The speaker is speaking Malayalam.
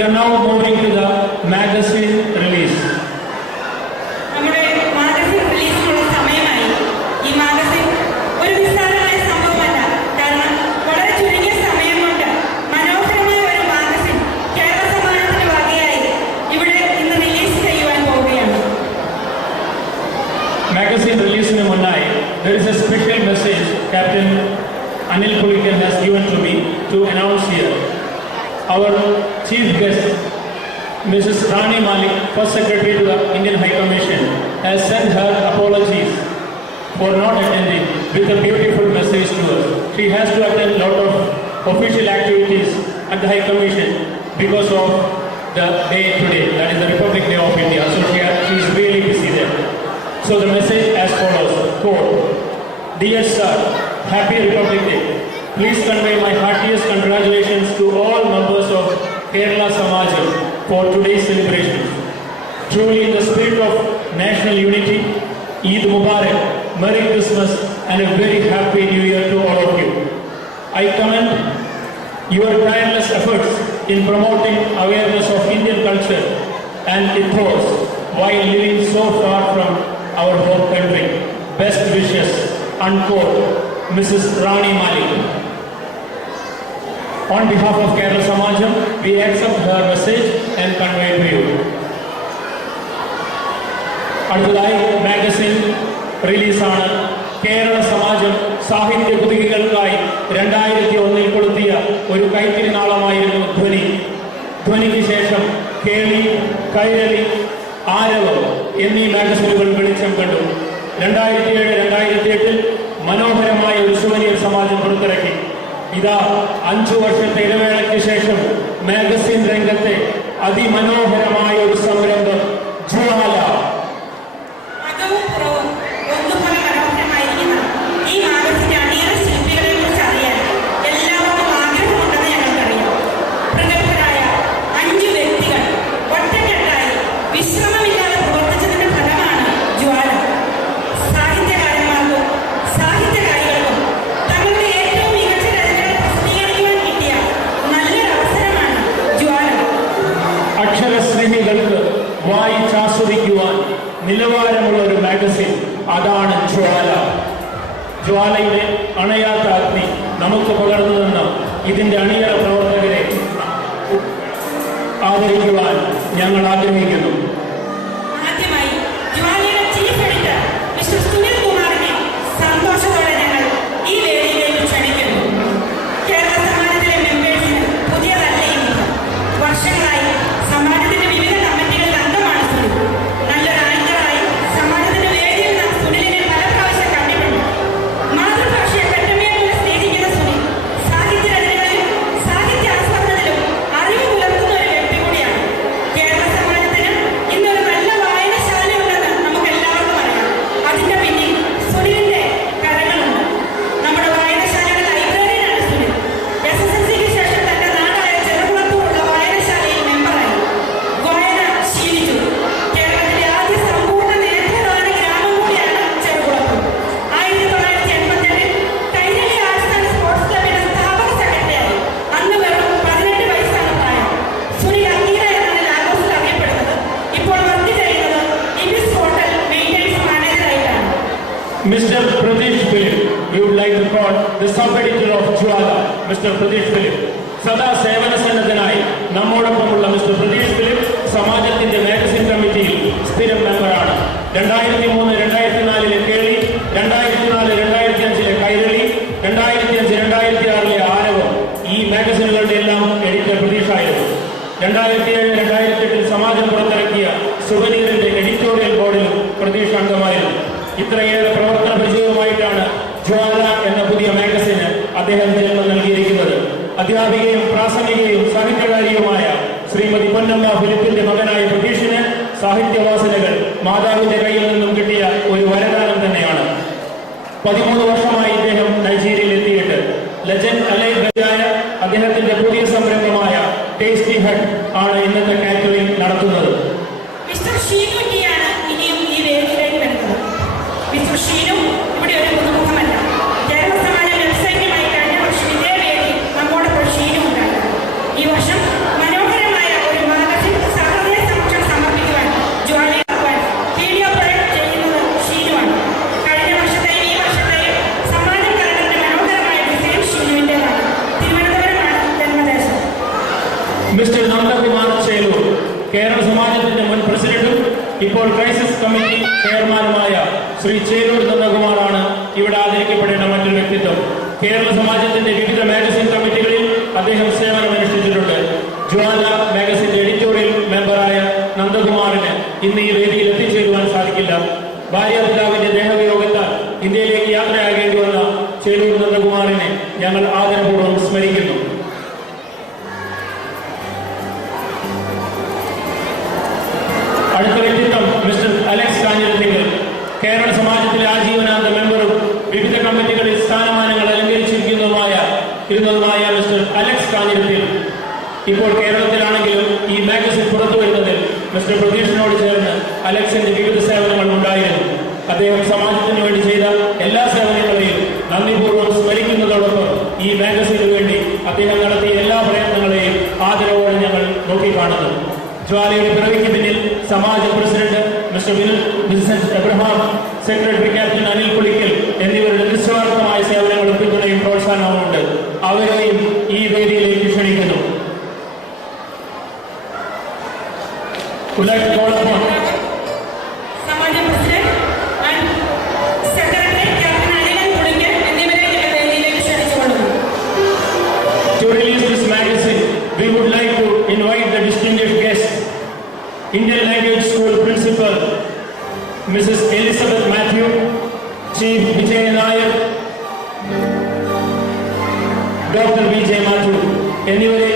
We are now moving to the magazine release. നമ്മുടെ magazine release-നുള്ള സമയമായി. ഈ magazine ഒരു നിസ്സാരമായ സംഭവമല്ല. കാരണം വളരെ ചുരുങ്ങിയ സമയം കൊണ്ട് മനോഹരമായ ഒരു magazine കേരള സമാജത്തിന് വകയായി ഇവിടെ ഇന്ന് റിലീസ് ചെയ്യുവാൻ പോവുകയാണ്. Magazine release-ന് മുന്നായി there is a special message Captain Anil Pulikal has given to me to announce here. Our chief guest, Mrs. Rani Malik, First Secretary to the Indian High Commission, has sent her apologies for not attending with a beautiful message to us. She has to attend a lot of official activities at the High Commission because of the day today, that is the Republic Day of India. So she is really busy there. So the message as follows, quote, Dear Sir, Happy Republic Day. Please convey my heartiest congratulations to all members of Kerala Samajam for today's celebrations. Truly in the spirit of national unity, Eid Mubarak, Merry Christmas and a very happy New Year to all of you. I commend your tireless efforts in promoting awareness of Indian culture and ethos while living so far from our home country. Best wishes, unquote, Mrs. Rani Malik. On behalf of Kerala Samajam, we accept her message and convey to you. അടുത്തതായി മാഗസിൻ റിലീസാണ്. കേരള സമാജം സാഹിത്യ കുതികകൾക്കായി 2001 കൊളുത്തിയ ഒരു കൈത്തിരി നാളമായിരുന്നു ധ്വനി. ധ്വനിക്ക് ശേഷം കേളി, കൈരളി, ആരവം എന്നീ മാഗസിനുകൾ വെളിച്ചം കണ്ടു. 2007-2008 മനോഹരമായ ഒരു സുവനീർ സമാജം പുറത്തിറക്കി. ഇതാ 5 വർഷത്തെ ഇടവേളയ്ക്ക് ശേഷം മാഗസിൻ രംഗത്തെ അതിമനോഹരമായ ഒരു സംരംഭം ജ്വാല. ഈ മാഗസിന്റെ അണിയറ ശില്പികളെ കുറിച്ച് അറിയാൻ എല്ലാവർക്കും ആഗ്രഹമുണ്ടെന്ന് ഞങ്ങൾക്കറിയാം. പ്രഗത്ഭരായ 5 വ്യക്തികൾ ഒറ്റക്കെട്ടായി വിശ്രമമില്ലാതെ പ്രവർത്തിച്ചതിന്റെ ഫലമാണ് ജ്വാല. സാഹിത്യകാരന്മാർക്കും സാഹിത്യകാരികൾക്കും തങ്ങളുടെ ഏറ്റവും മികച്ച രചനകൾ പ്രസിദ്ധീകരിക്കുവാൻ കിട്ടിയ നല്ലൊരു അവസരമാണ് ജ്വാല. അക്ഷരസ്നേഹികൾക്ക് വായിച്ചാസ്വദിക്കുവാൻ നിലവാരമുള്ള ഒരു മാഗസിൻ, അതാണ് ജ്വാല. ജ്വാലയുടെ അണയാത്ത അഗ്നി നമുക്ക് പകർന്നു തന്ന ഇതിന്റെ അണിയറ പ്രവർത്തകരെ ആദരിക്കുവാൻ ഞങ്ങൾ ആഗ്രഹിക്കുന്നു. ആദ്യമായി ജ്വാലയുടെ ചീഫ് എഡിറ്റർ മിസ്റ്റർ സുനിൽ കുമാറിനെ സന്തോഷത്തോടെ ഞങ്ങൾ ഈ വേദിയിലേക്ക് ക്ഷണിക്കുന്നു. കേരള സമാജത്തിലെ മെമ്പേഴ്സിന് പുതിയതല്ല ഈ മുഖം. വർഷങ്ങളായി സമാജത്തിന്റെ വിവിധ കമ്മിറ്റികളിൽ അംഗമാണ് സുനിൽ. നല്ലൊരു ആങ്കറായി സമാജത്തിന്റെ വേദിയിൽ നാം സുനിലിനെ പല പ്രാവശ്യം കണ്ടിട്ടുണ്ട്. മാതൃഭാഷയെ പെട്ടെന്ന് സ്നേഹിക്കുന്ന സുനിൽ സാഹിത്യരചനകളിലും സാഹിത്യ ആസ്വാദനത്തിലും അറിവ് പുലർത്തുന്ന ഒരു വ്യക്തി കൂടിയാണ്. കേരള സമാജത്തിന് ഇന്നൊരു നല്ല വായനശാലയുണ്ടെന്ന് നമുക്ക് എല്ലാവർക്കും അറിയാം. അതിന്റെ പിന്നിൽ സുനിലിന്റെ കരങ്ങളുണ്ട്. നമ്മുടെ വായനശാലയുടെ ലൈബ്രറിയിലാണ് സുനിൽ. SSLC-ക്ക് ശേഷം തന്റെ നാടായ ചെറുകുളത്തൂരുള്ള വായനശാലയിൽ മെമ്പറായി. വായന ശീലിച്ചു. കേരളത്തിലെ ആദ്യ സമ്പൂർണ്ണ നേത്രദാന ഗ്രാമം കൂടിയാണ് ചെറുകുളത്തൂർ. 1988-ൽ കൈരളി ആർട്സ് ആൻഡ് സ്പോർട്സ് ക്ലബിന്റെ സ്ഥാപക സെക്രട്ടറിയായി. അന്ന് വെറും 18 വയസ്സാണ് പ്രായം. സുനിൽ അക്കീറ എന്നാണ് ലാഗോസിൽ അറിയപ്പെടുന്നത്. ഇപ്പോൾ വർക്ക് ചെയ്യുന്നത് ഇബിസ് ഹോട്ടൽ മെയിൻ്റെനൻസ് മാനേജറായിട്ടാണ്. Mr. Pradesh Philip, we would like to call the sub-editor of Jwala, Mr. Pradesh Philip. സദാ സേവന സന്നദ്ധനായി നമ്മോടൊപ്പമുള്ള മിസ്റ്റർ പ്രദീഷ് ഫിലിപ്പ് സമാജത്തിന്റെ മാഗസിൻ കമ്മിറ്റിയിൽ സ്ഥിരം മെമ്പറാണ്. 2003-2004 കേളി, 2004-2005 കൈരളി, 2005-2006 ആരവം ഈ മാഗസിനുകളുടെ എല്ലാം എഡിറ്റർ പ്രതീഷായിരുന്നു. 2007-2008 സമാജം പുറത്തിറക്കിയ സുവനീറിന്റെ എഡിറ്റോറിയൽ ബോർഡിലും പ്രതീഷ് അംഗമായിരുന്നു. ഇത്രയേറെ പ്രവർത്തന പരിചയവുമായിട്ടാണ് ജ്വാല എന്ന പുതിയ മാഗസിന് അദ്ദേഹം ജന്മം നൽകിയിരിക്കുന്നത്. അധ്യാപികയും പ്രാസംഗികയും സാഹിത്യകാരിയുമായ ശ്രീമതി പൊന്നമ്മ ഫിലിപ്പിന്റെ മകനായ പ്രതീഷിന് സാഹിത്യവാസനകൾ മാതാവിന്റെ കയ്യിൽ നിന്നും കിട്ടിയ ഒരു വരദാനം തന്നെയാണ്. 13 വർഷമായി ഇദ്ദേഹം നൈജീരിയയിൽ എത്തിയിട്ട്. ലെജൻഡ് അലൈഡ് ബജായ അദ്ദേഹത്തിന്റെ പുതിയ സംരംഭമായ ടേസ്റ്റി ഹട്ട് ആണ് ഇന്നത്തെ കാറ്ററിംഗ് നടത്തുന്നത്. മിസ്റ്റർ ഷീനു ടിയാണ് ഇനിയും ഈ വേദിയിലേക്ക് വരുന്നത്. മിസ്റ്റർ ഷീനു ഇവിടെ ഒരു പുതുമുഖമല്ല. കേരള സമാജം വെബ്സൈറ്റുമായി കഴിഞ്ഞ വർഷം ഇതേ വേദി നമ്മോടൊപ്പം ഷീനു ഉണ്ടായിരുന്നു. ഈ വർഷം മനോഹരമായ ഒരു മിസ്റ്റർ നന്ദകുമാർ ചേലൂർ, കേരള സമാജത്തിന്റെ മുൻ പ്രസിഡന്റും ഇപ്പോൾ ക്രൈസിസ് കമ്മിറ്റി ചെയർമാനുമായ ശ്രീ ചേലൂർ നന്ദകുമാറാണ് ഇവിടെ ആദരിക്കപ്പെടേണ്ട മറ്റൊരു വ്യക്തിത്വം. കേരള സമാജത്തിന്റെ വിവിധ മാഗസിൻ കമ്മിറ്റികളിൽ അദ്ദേഹം സേവനമനുഷ്ഠിച്ചിട്ടുണ്ട്. ജ്വാല മാഗസിന്റെ എഡിറ്റോറിയൽ മെമ്പറായ നന്ദകുമാറിന് ഇന്ന് ഈ വേദിയിൽ എത്തിച്ചേരുവാൻ സാധിക്കില്ല. ഭാര്യാപിതാവിന്റെ ദേഹവിയോഗത്താൽ ഇന്ത്യയിലേക്ക് യാത്രയാകേണ്ടി വന്ന ചേലൂർ നന്ദകുമാറിനെ ഞങ്ങൾ ആദരപൂർവ്വം സ്മരിക്കുന്നു. അടുത്ത വ്യക്തിത്വം മിസ്റ്റർ അലക്സ് കാഞ്ഞിരത്തിങ്കൽ, കേരള സമാജത്തിലെ ആജീവനാന്ത മെമ്പറും വിവിധ കമ്മിറ്റികളിൽ സ്ഥാനമാനങ്ങൾ അലങ്കരിച്ചിരിക്കുന്നതുമായ മിസ്റ്റർ അലക്സ് കാഞ്ഞിരത്തിൽ ഇപ്പോൾ കേരളത്തിലാണെങ്കിലും ഈ മാഗസിൻ പുറത്തു വരുന്നതിൽ മിസ്റ്റർ പ്രതീഷിനോട് ചേർന്ന് അലക്സിന്റെ വിവിധ സേവനങ്ങൾ ഉണ്ടായിരുന്നു. അദ്ദേഹം സമാജത്തിന് വേണ്ടി ചെയ്ത എല്ലാ സേവനങ്ങളെയും നന്ദിപൂർവ്വം സ്മരിക്കുന്നതോടൊപ്പം ഈ മാഗസിനു വേണ്ടി അദ്ദേഹം നടത്തിയ എല്ലാ പ്രയത്നങ്ങളെയും ആദരവോടെ ഞങ്ങൾ നോക്കിക്കാണുന്നു. ജ്വാലയുടെ പിറവിക്ക് പിന്നിൽ സമാജ president mister Vincent Abraham, secretary captain Anil Pulickal എന്നിവരുടെ നിസ്വാർത്ഥമായ സേവനങ്ങളും പിന്തുണയും പ്രോത്സാഹനവുമുണ്ട്. അവരെയും ഈ വേദിയിലേക്ക് ക്ഷണിക്കുന്നു. സമാജ president and secretary captain Anil Pulickal എന്നിവരെ വേദിയിലേക്ക് ക്ഷണിച്ചുകൊള്ളുന്നു. To release this magazine, we would like to invite the distinguished guest, Indian Language School Principal Mrs. Elizabeth Matthew, Chief Vijay Nair, Dr. Vijay Matthew, എന്നിവരെ